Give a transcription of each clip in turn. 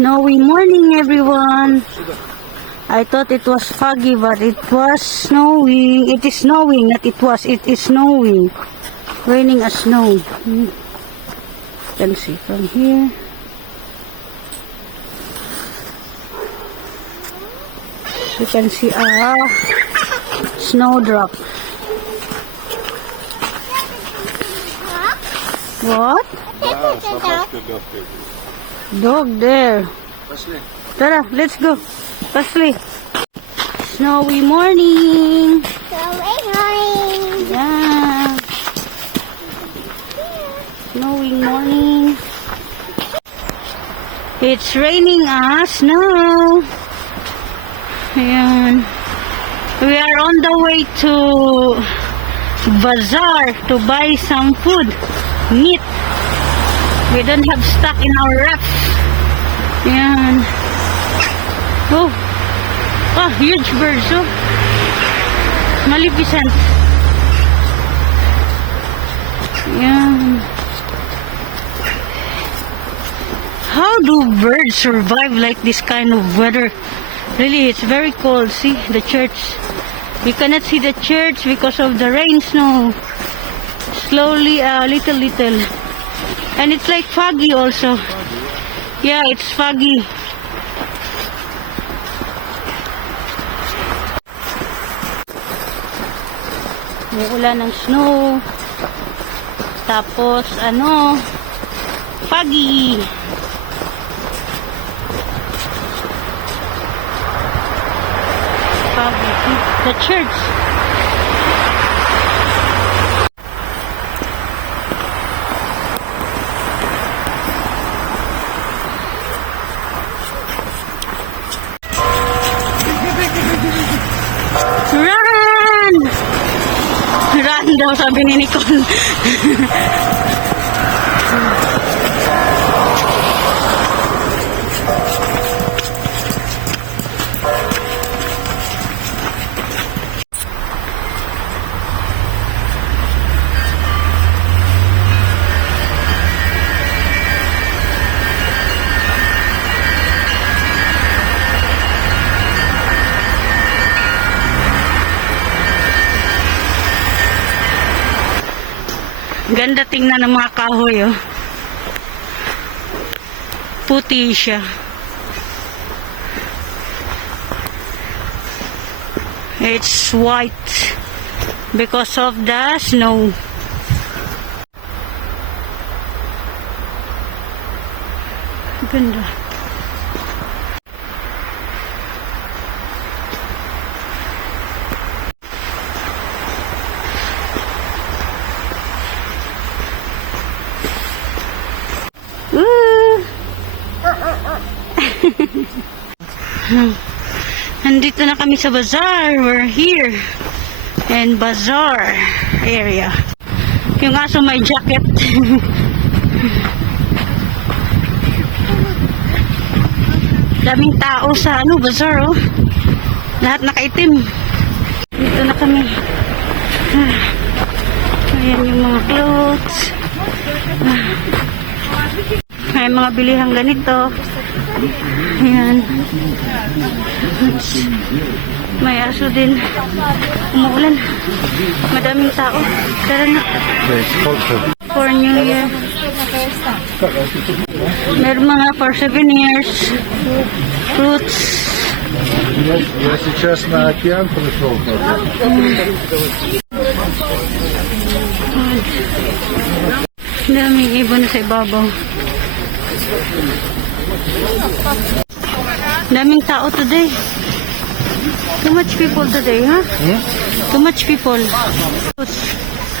snowy morning, everyone. I thought it was foggy, but it was snowing. It is snowing, not it was. It is snowing. Raining as snow. You can see from here. You can see a snowdrop. What? Dog there. Tara, let's go. Pasli. Snowy morning. Yeah. Snowy morning. It's raining snow. Ayan. We are on the way to bazaar to buy some food. Meat. We don't have stock in our ref. Ayan. Oh. Oh, huge birds. Oh. Maleficent. Ayan. How do birds survive like this kind of weather? Really, it's very cold. See, the church. You cannot see the church because of the rain, snow. Slowly, little. And it's like foggy also. Yeah, it's foggy. May ulan ng snow. Tapos, foggy. Foggy. The church. Run! Run daw, sabi ni Nicole. Ganda tingnan ng mga kahoy, oh. Puti siya. It's white because of the snow. Ganda. Nandito na kami sa bazaar. We're here in bazaar area. Yung aso may jacket. Daming tao sa bazaar, oh. Lahat nakaitim. Dito na kami. Ayan yung mga clothes. May mga bilihang ganito. Ayan. May aso din. Umuulan. Madaming tao. Tara na. For New Year. Meron mga for souvenirs. Fruits. Я сейчас на океан пришел. Daming ibon sa ibabaw. Daming tao today. Too much people today, huh? Too much people.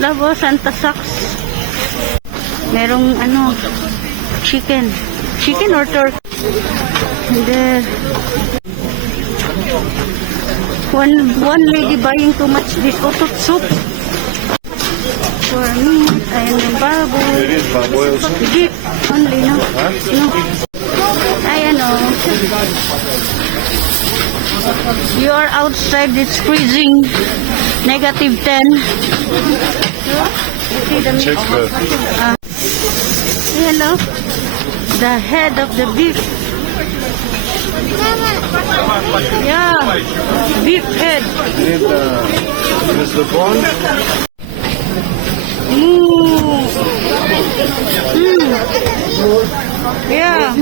Labo, Santa Socks. Merong chicken. Chicken or turkey? And then, one lady buying too much this otot soup. For me, ayan yung baboy. Jeep only, no? No. Ayan, oh. You are outside, it's freezing. -10. Hello. The head of the beef. Yeah, beef head. Is the bone? Yeah.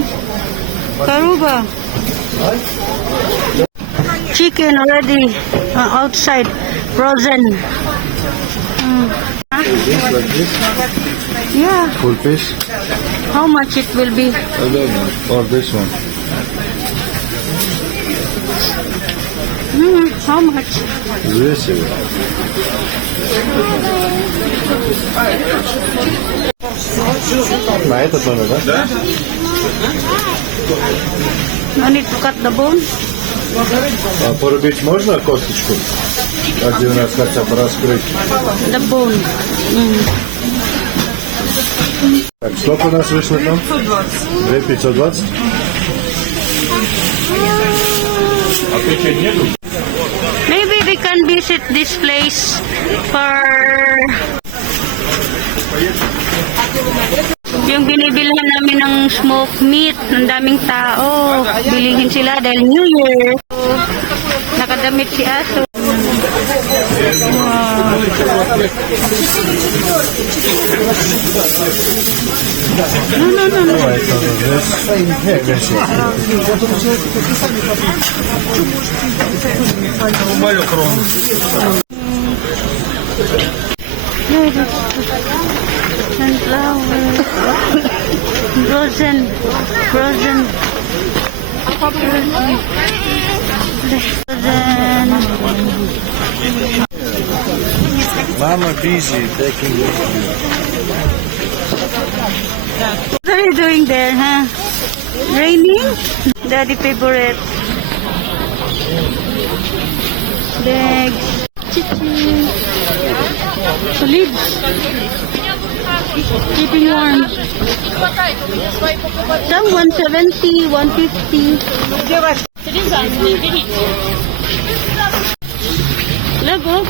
Karuba. Chicken already outside, frozen. Like this? Yeah. Full fish? How much it will be? I don't know. Or this one? How much? This is. На этот номер, да? I need to cut the bone. А порубить можно косточку? Один раз хотя бы раскрыть. The bone. Так, сколько у нас вышло там? 2520. А печень нету? Maybe we can visit this place for yung binibilhan namin ng smoked meat, ng daming tao. Bilihin sila dahil New Year. So, nakadamit si Aso. Wow. No. Sunflower. Frozen. Frozen. Mama busy taking it. What are you doing there, huh? Raining? Daddy favorite. Bags. Chichi. Leaves. Keeping warm. Some 170, 150. Look, oh.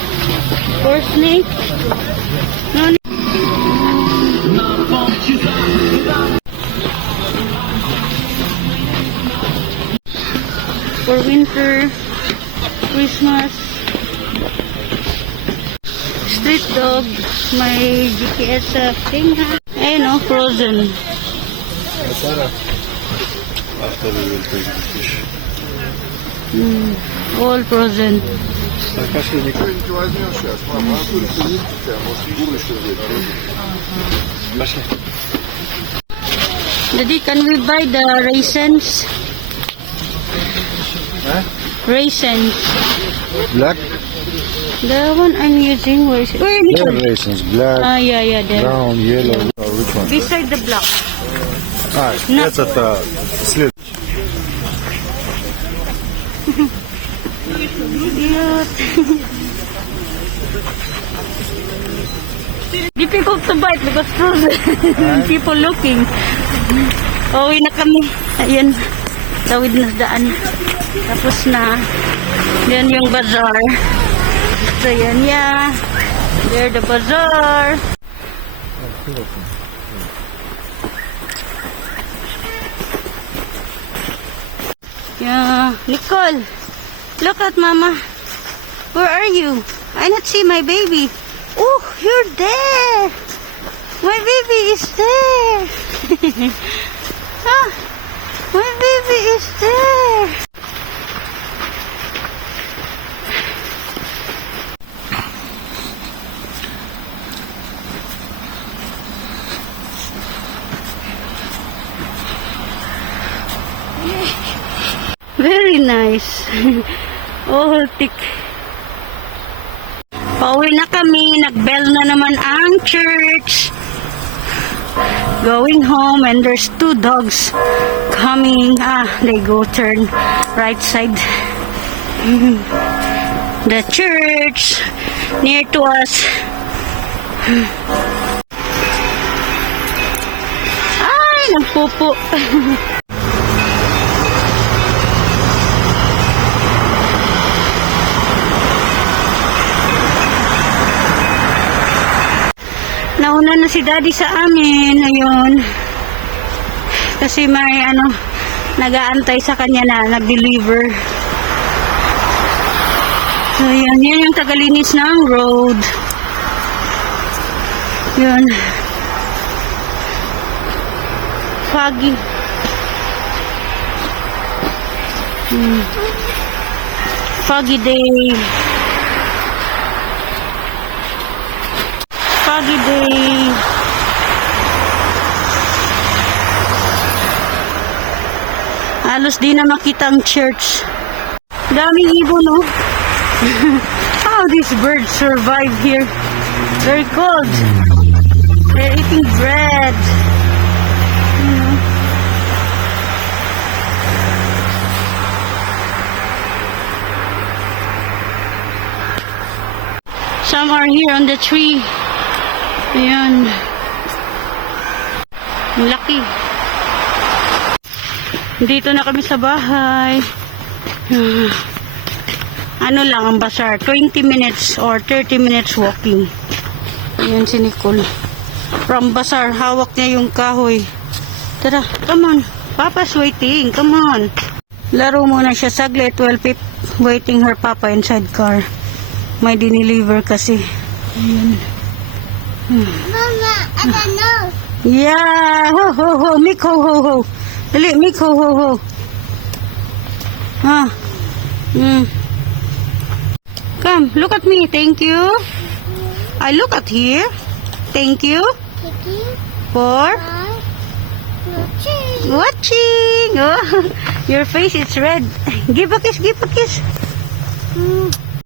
For snake. No. For winter, Christmas. Street dog, may GPS thing, ha? Ayun, no, frozen. After we will take the fish. All frozen. Пошли, Николай. Пошли. Daddy, can we buy the raisins? Huh? Raisins. Black? The one I'm using, where is it? Where is There are it? raisins. Black, Yeah, there. brown, yellow. Or which one? Beside the block. А, No. это следующий. Difficult to bite because frozen. People looking. Uwi na kami. Ayan. Tawid na daan. Tapos na. Yan yung bazaar. So yan, yeah. There the bazaar. Yeah. Nicole. Look at mama. Where are you? I not see my baby. Oh, you're there. My baby is there. Ah, my baby is there. Very nice. All thick. Pauwi na kami. Nag-bell na naman ang church. Going home and there's two dogs coming. They go turn right side. The church near to us. Ay, nagpupo. Nauna na si Daddy sa amin. Ayun. Kasi may nag-aantay sa kanya na nag-deliver. So, yan yung tagalinis ng road. Yun. Foggy. Foggy day. Foggy day. Halos di na makita ang church. Daming ibon, no? How these birds survive here? Very cold. They're eating bread. Some are here on the tree. Ayan. Ang laki. Dito na kami sa bahay. Ano lang ang bazaar? 20 minutes or 30 minutes walking. Ayan si Nicole. From bazaar, hawak niya yung kahoy. Tara, come on. Papa's waiting. Come on. Laro muna siya saglit while waiting her papa inside car. May dineliver kasi. Ayan. Mama, I don't know. Yeah! Ho, ho, ho! Mick, ho, ho, ho! Dali, Mick, ho, ho, ho! Ah. Come, look at me. Thank you. I look at here. Thank you. Kiki, For bye. Watching. watching. Oh, your face is red. Give a kiss, give a kiss.